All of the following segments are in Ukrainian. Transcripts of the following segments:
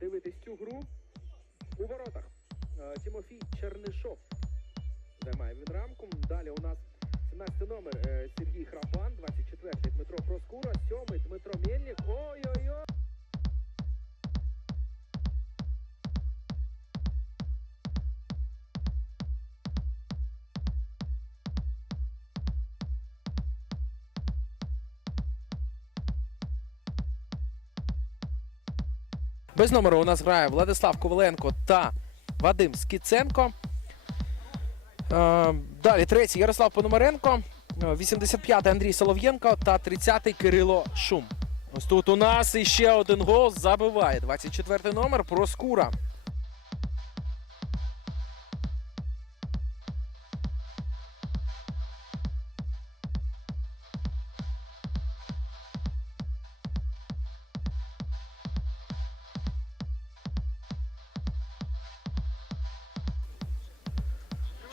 дивитись цю гру. У воротах е, Тимофій Чернишов займає він рамку. Далі у нас 17 номер е, Сергій Храпан, 24-й Дмитро Проскура, 7-й Дмитро Мельник. Ой-ой-ой! Без номеру у нас грає Владислав Коваленко та Вадим Скіценко. Е, Далі третій Ярослав Пономаренко, е, 85-й Андрій Солов'єнко та 30-й Кирило Шум. Ось тут у нас іще один гол забиває. 24-й номер Проскура.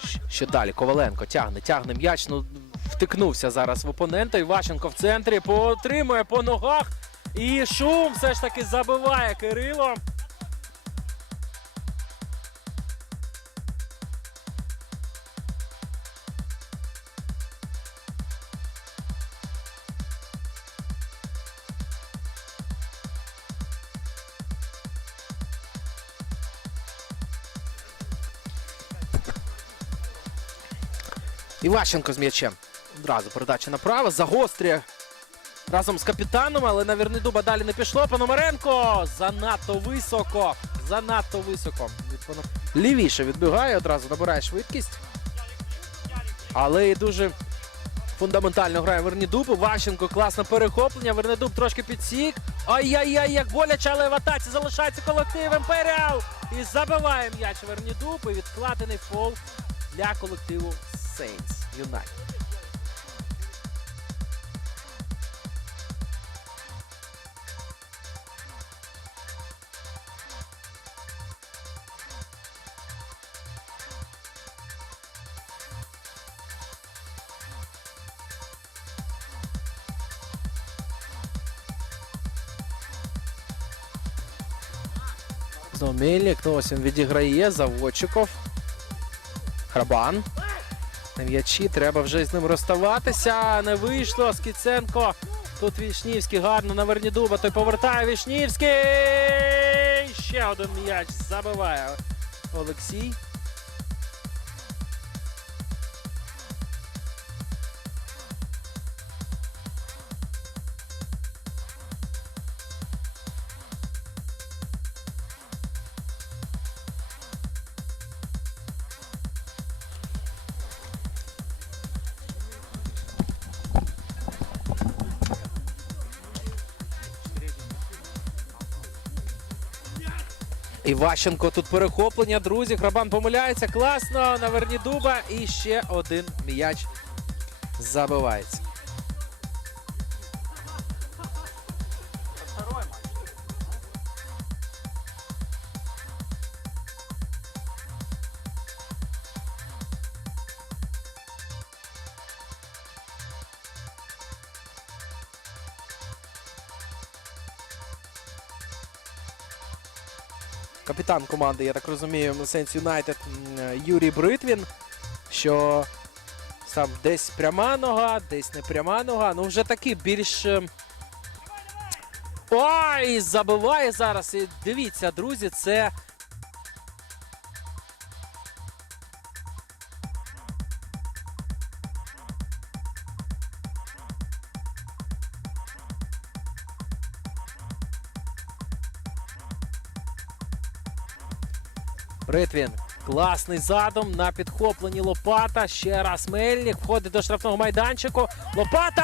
Щ- Ще далі Коваленко тягне, тягне м'яч. Ну, втикнувся зараз в опонента. Іващенко в центрі потримує по ногах. І шум все ж таки забиває Кирило. Іващенко з м'ячем. Одразу передача направо. Загострює разом з капітаном, але на Вернидуба далі не пішло. Пономаренко занадто високо. Занадто високо. Лівіше відбігає, одразу набирає швидкість. Але і дуже фундаментально грає Вернідуб. Іващенко класне перехоплення. Вернидуб трошки підсік. Ай-яй-яй, як боляче, але в атаці залишається колектив Емперіал. І забиває м'яч Вернідуб. І відкладений фол для колективу Сейнс Юнайтед. Знову Мельник, ну ось він відіграє, Заводчиков. Храбан. На м'ячі, треба вже з ним розставатися. Не вийшло. Скіценко. Тут Вішнівський гарно на верні дуба. Той повертає Вішнівський. Ще один м'яч забиває Олексій. Іващенко тут перехоплення. Друзі, Грабан помиляється. Класно на верні дуба. І ще один м'яч забивається. Капітан команди, я так розумію, Сенс Юнайтед Юрій Бритвін. Що сам десь пряма нога, десь не пряма нога. Ну, вже таки більш. е, Ой, забиває зараз. І дивіться, друзі, це. Бритвін. Класний задум на підхопленні Лопата. Ще раз Мельник входить до штрафного майданчику. Лопата!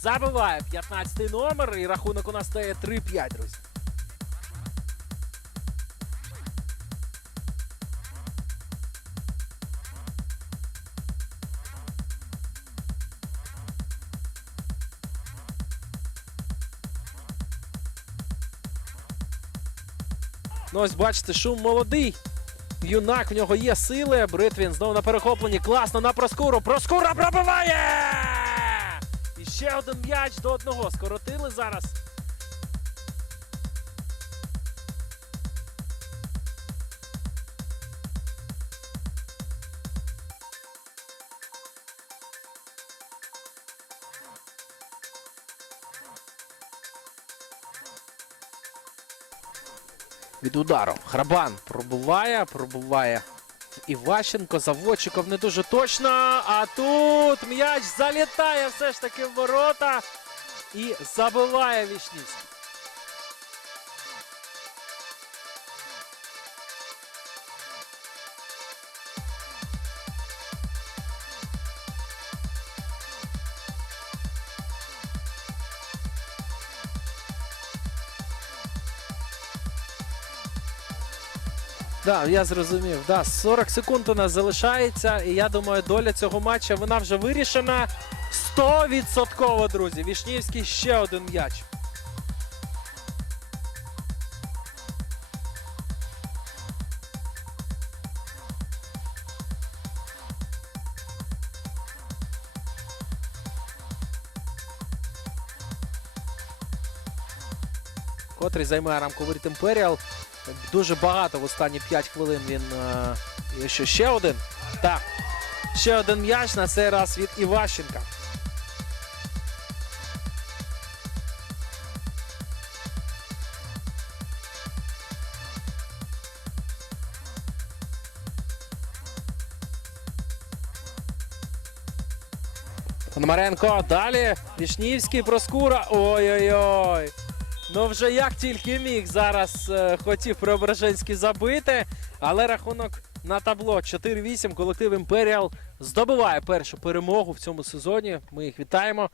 Забиває 15-й номер. І рахунок у нас стає 3-5, друзі. Ну ось бачите, шум молодий. Юнак, в нього є сили. Бритвін знову на перехопленні. Класно на Проскуру. Проскура пробиває! І ще один м'яч до одного. Скоротили зараз. Від удару. Храбан пробуває, пробуває Іващенко. Заводчиков не дуже точно. А тут м'яч залітає все ж таки в ворота і забиває Вічнівський. Да, я зрозумів. Да, 40 секунд у нас залишається, і я думаю, доля цього матча вона вже вирішена. 100%, друзі. Вішнівський ще один м'яч. Котрий займає рамку воріт Імперіал. Дуже багато в останні 5 хвилин він. е, і ще один? Так. Ще один м'яч на цей раз від Іващенка. Пономаренко. Далі. Вішнівський Проскура. Ой-ой-ой. Ну вже як тільки міг зараз е, хотів Преображенський забити, але рахунок на табло 4-8. Колектив Імперіал здобуває першу перемогу в цьому сезоні. Ми їх вітаємо.